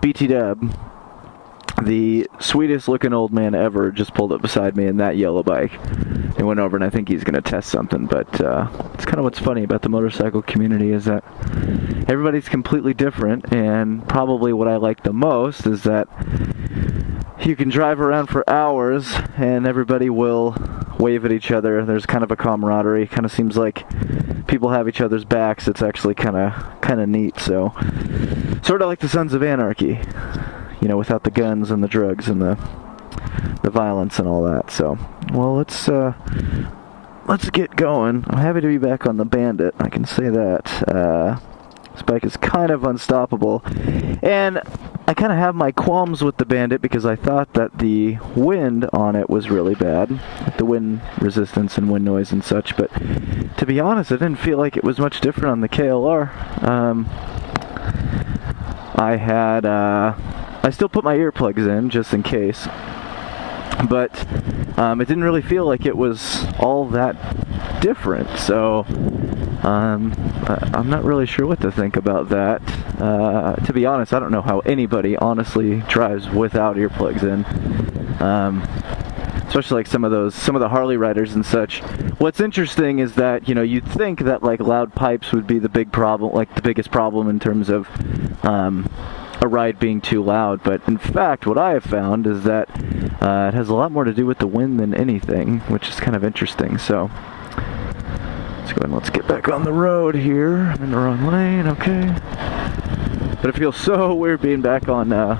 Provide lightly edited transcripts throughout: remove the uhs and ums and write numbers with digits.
BT Dub, the sweetest looking old man ever, just pulled up beside me in that yellow bike. He went over and I think he's going to test something, but it's kind of what's funny about the motorcycle community is that everybody's completely different, and probably what I like the most is that you can drive around for hours and everybody will wave at each other. There's kind of a camaraderie. Kind of seems like people have each other's backs. It's actually kind of neat. So sort of like the Sons of Anarchy, you know, without the guns and the drugs and the violence and all that. So, well, let's get going. I'm happy to be back on the Bandit. I can say that. This bike is kind of unstoppable, and I kind of have my qualms with the Bandit because I thought that the wind on it was really bad, like the wind resistance and wind noise and such, but to be honest, I didn't feel like it was much different on the KLR. I still put my earplugs in just in case, but it didn't really feel like it was all that different, so I'm not really sure what to think about that. To be honest, I don't know how anybody honestly drives without earplugs in, especially like some of the Harley riders and such. What's interesting is that, you know, you'd think that like loud pipes would be the big problem, like the biggest problem in terms of a ride being too loud, but in fact what I have found is that it has a lot more to do with the wind than anything, which is kind of interesting. So let's go ahead and let's get back on the road here. I'm in the wrong lane, okay. But it feels so weird being back on the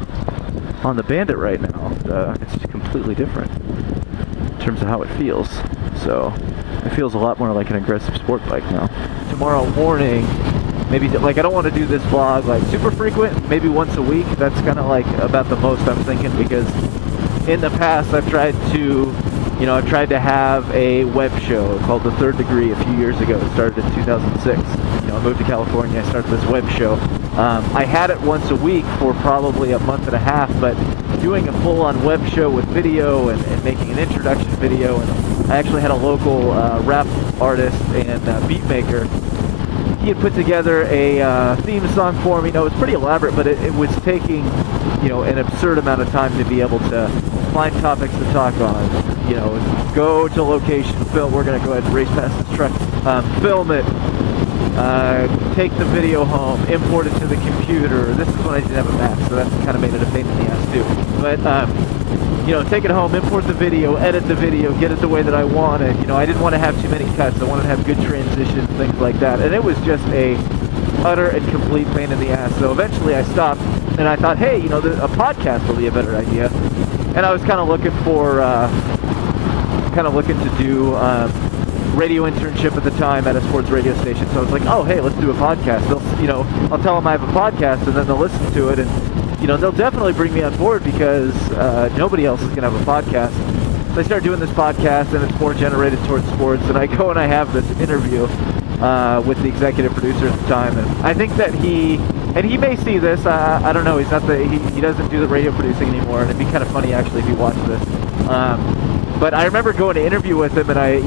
Bandit right now. It's completely different in terms of how it feels. So it feels a lot more like an aggressive sport bike now. Tomorrow morning, maybe, like, I don't want to do this vlog like super frequent, maybe once a week. That's kind of like about the most I'm thinking, because in the past I've tried to have a web show called The Third Degree a few years ago. It started in 2006. You know, I moved to California, I started this web show. I had it once a week for probably a month and a half, but doing a full-on web show with video and making an introduction video, and I actually had a local rap artist and beat maker. He had put together a theme song for me. You know, it was pretty elaborate, but it was taking, you know, an absurd amount of time to be able to find topics to talk on. You know, go to location, film. We're gonna go ahead and race past this truck, film it, take the video home, import it to the computer. This is when I didn't have a Mac, so that's kind of made it a pain in the ass too. But you know, take it home, import the video, edit the video, get it the way that I wanted. You know, I didn't want to have too many cuts. I wanted to have good transitions, things like that. And it was just a utter and complete pain in the ass. So eventually I stopped, and I thought, hey, you know, a podcast will be a better idea. And I was kind of looking to do radio internship at the time at a sports radio station. So I was like, oh, hey, let's do a podcast. They'll, you know, I'll tell them I have a podcast, and then they'll listen to it, and you know, they'll definitely bring me on board because nobody else is going to have a podcast. So I started doing this podcast, and it's more generated towards sports, and I go and I have this interview with the executive producer at the time, and I think that he may see this, I don't know, he doesn't do the radio producing anymore, and it'd be kind of funny actually if he watched this. But I remember going to interview with him, and I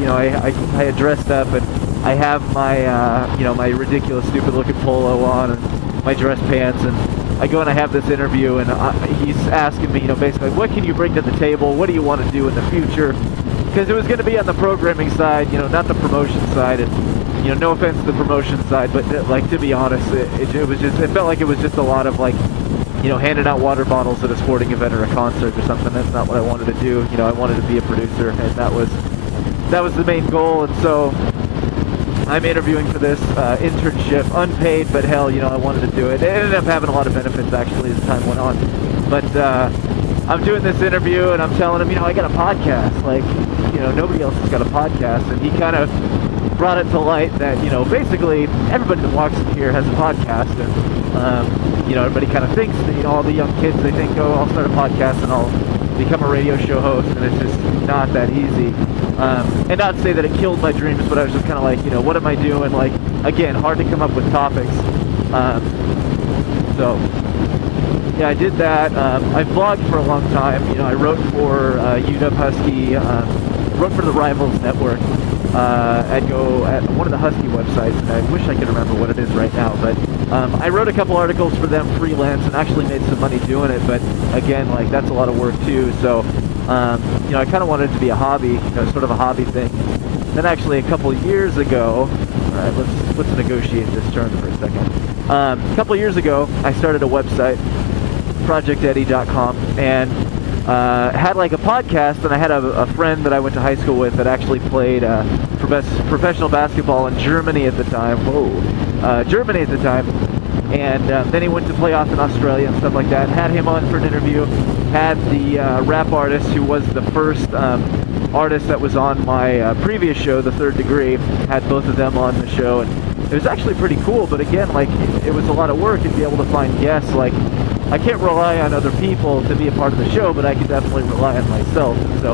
had dressed up, and I have my, you know, my ridiculous stupid looking polo on, and my dress pants, and I go and I have this interview, and he's asking me, you know, basically, what can you bring to the table? What do you want to do in the future? Because it was going to be on the programming side, you know, not the promotion side. And, you know, no offense to the promotion side, but like, to be honest, it felt like it was just a lot of like, you know, handing out water bottles at a sporting event or a concert or something. That's not what I wanted to do. You know, I wanted to be a producer, and that was the main goal. And so I'm interviewing for this internship, unpaid, but hell, you know, I wanted to do it. It ended up having a lot of benefits, actually, as time went on. But I'm doing this interview, and I'm telling him, you know, I got a podcast. Like, you know, nobody else has got a podcast. And he kind of brought it to light that, you know, basically everybody that walks in here has a podcast. And, you know, everybody kind of thinks that, you know, all the young kids, they think, oh, I'll start a podcast and I'll become a radio show host, and it's just not that easy. And not to say that it killed my dreams, but I was just kind of like, you know, what am I doing? Like, again, hard to come up with topics. So, yeah, I did that. I vlogged for a long time. You know, I wrote for UW Husky, wrote for the Rivals Network. At one of the Husky websites, and I wish I could remember what it is right now, but I wrote a couple articles for them freelance and actually made some money doing it, but again, like, that's a lot of work too. So, you know, I kind of wanted it to be a hobby, you know, sort of a hobby thing. Then actually a couple years ago, all right, let's negotiate this term for a second. A couple years ago, I started a website, projecteddie.com, and had like a podcast, and I had a friend that I went to high school with that actually played professional basketball in Germany at the time. Germany at the time. And then he went to play off in Australia and stuff like that. Had him on for an interview. Had the rap artist who was the first artist that was on my previous show, The Third Degree. Had both of them on the show, and it was actually pretty cool. But again, like, it was a lot of work to be able to find guests. Like, I can't rely on other people to be a part of the show, but I can definitely rely on myself. So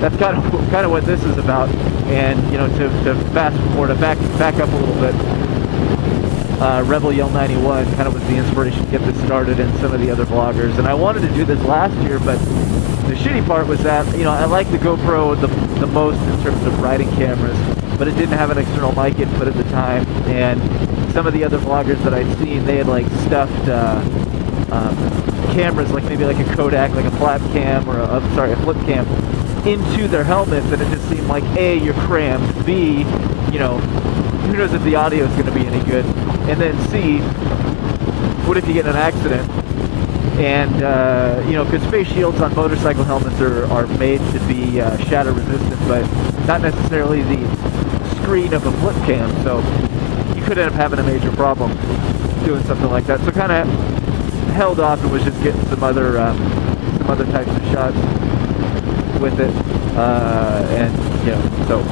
that's kind of what this is about. And, you know, to fast forward, to back up a little bit. Rebel Yell 91 kind of was the inspiration to get this started, and some of the other vloggers. And I wanted to do this last year, but the shitty part was that, you know, I like the GoPro the most in terms of riding cameras, but it didn't have an external mic input at the time. And some of the other vloggers that I'd seen, they had like stuffed cameras, like maybe like a Kodak, like a flap cam, or a flip cam, into their helmets, and it just seemed like, A, you're crammed, B, you know, who knows if the audio is going to be any good, and then C, what if you get in an accident? And, you know, because face shields on motorcycle helmets are made to be shatter resistant, but not necessarily the screen of a flip cam, so you could end up having a major problem doing something like that. So kind of held off and was just getting some other types of shots with it, and, you know, so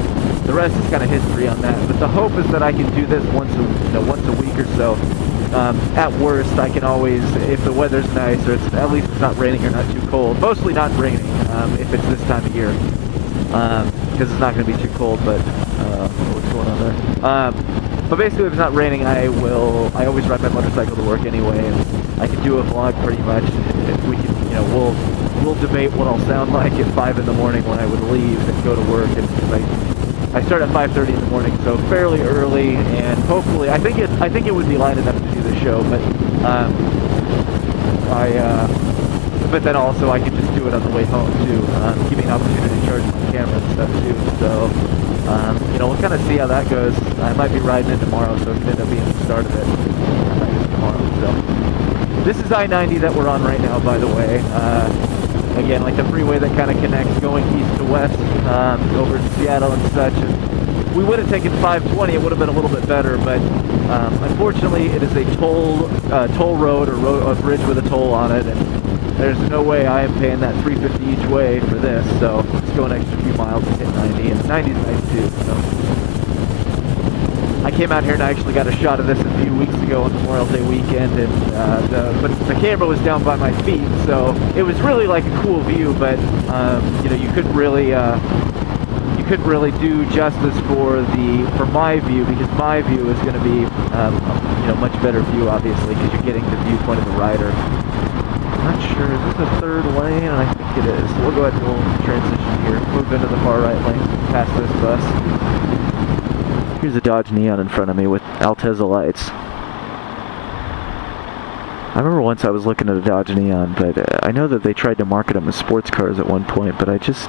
the rest is kind of history on that. But the hope is that I can do this once a week or so. At worst, I can always, if the weather's nice, or at least it's not raining or not too cold. Mostly not raining, if it's this time of year, because it's not going to be too cold. But what's going on there? But basically, if it's not raining, I always ride my motorcycle to work anyway, and I can do a vlog pretty much. If we can, you know, we'll debate what I'll sound like at 5 in the morning when I would leave and go to work. And I start at 5:30 in the morning, so fairly early, and hopefully, I think it would be light enough to do the show, but but then also I can just do it on the way home too, give me an opportunity to charge my camera and stuff too. So you know, we'll kind of see how that goes. I might be riding it tomorrow, so it could end up being the start of it tomorrow. So this is I-90 that we're on right now, by the way. Again, like the freeway that kind of connects going east to west, over to Seattle and such. And we would have taken 520, it would have been a little bit better, but unfortunately it is a toll road, or a bridge with a toll on it, and there's no way I am paying that $3.50 each way for this, so let's go an extra few miles to hit 90, and 90 is nice too. So I came out here and I actually got a shot of this a few weeks ago on Memorial Day weekend, and but the camera was down by my feet, so it was really like a cool view, but you know, you couldn't really do justice for my view, because my view is going to be you know, much better view, obviously, because you're getting the viewpoint of the rider. I'm not sure, is this a third lane? I think it is. So we'll go ahead and we'll transition here, move into the far right lane, past this bus. Here's a Dodge Neon in front of me with Altezza lights. I remember once I was looking at a Dodge Neon, but I know that they tried to market them as sports cars at one point, but I just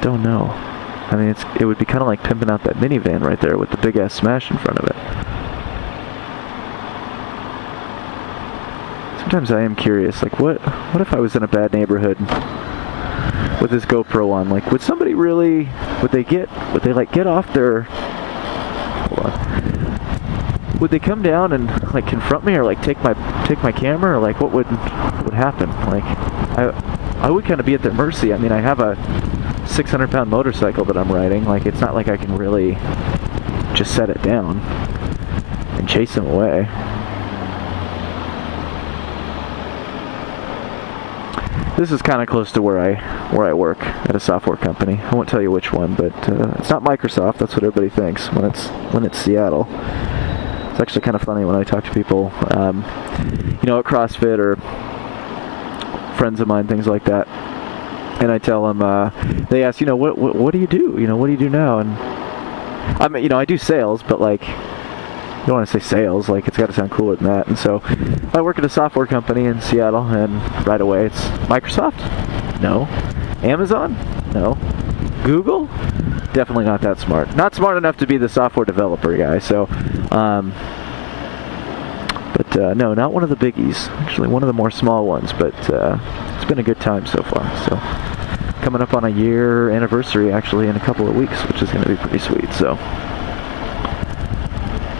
don't know. I mean, it would be kind of like pimping out that minivan right there with the big ass Smash in front of it. Sometimes I am curious, like, what if I was in a bad neighborhood with this GoPro on? Like, would somebody really, would they like get off their, hold on, would they come down and like confront me, or like take my camera, or like what would happen? Like, I would kind of be at their mercy. I mean, I have a 600-pound motorcycle that I'm riding. Like, it's not like I can really just set it down and chase them away. This is kind of close to where I work at a software company. I won't tell you which one, but it's not Microsoft. That's what everybody thinks when it's Seattle. It's actually kind of funny when I talk to people, you know, at CrossFit or friends of mine, things like that, and I tell them, they ask, you know, what do you do? You know, what do you do now? And I mean, you know, I do sales, but like, don't want to say sales, like it's got to sound cooler than that. And so I work at a software company in Seattle, and right away it's Microsoft? No. Amazon? No. Google? Definitely not that smart. Not smart enough to be the software developer guy. So, no, not one of the biggies. Actually, one of the more small ones. But it's been a good time so far. So, coming up on a year anniversary actually in a couple of weeks, which is going to be pretty sweet. So,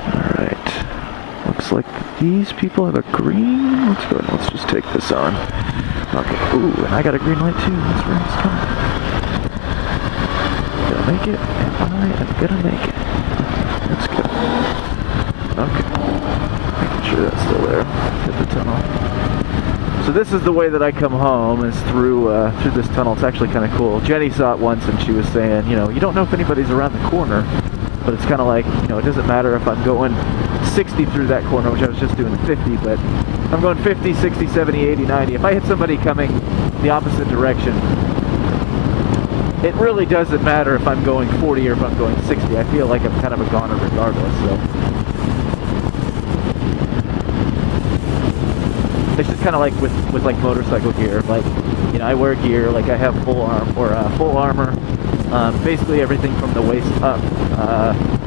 all right. Looks like these people have a green. Let's go ahead and let's just take this on. Okay. Ooh, and I got a green light too. That's where it's coming. Gonna make it, and I am gonna make it. Let's go. Okay. Making sure that's still there. Hit the tunnel. So this is the way that I come home, is through this tunnel. It's actually kind of cool. Jenny saw it once and she was saying, you know, you don't know if anybody's around the corner, but it's kind of like, you know, it doesn't matter if I'm going 60 through that corner, which I was just doing 50, but I'm going 50, 60, 70, 80, 90. If I hit somebody coming the opposite direction, it really doesn't matter if I'm going 40 or if I'm going 60. I feel like I'm kind of a goner regardless, so. It's just kind of like with like motorcycle gear. Like, you know, I wear gear, like I have full armor, basically everything from the waist up.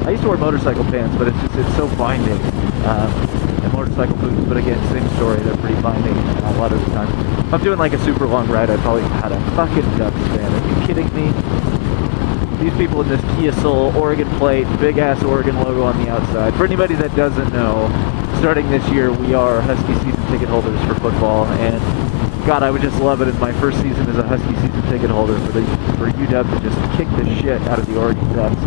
I used to wear motorcycle pants, but it's so binding. And motorcycle boots, but again, same story. They're pretty binding a lot of the time. If I'm doing like a super long ride, I probably had a fucking duck stand. Are you kidding me? These people in this Kia Soul Oregon plate, big ass Oregon logo on the outside. For anybody that doesn't know, starting this year, we are Husky season ticket holders for football, and God, I would just love it in my first season as a Husky season ticket holder for UW to just kick the shit out of the Oregon Ducks.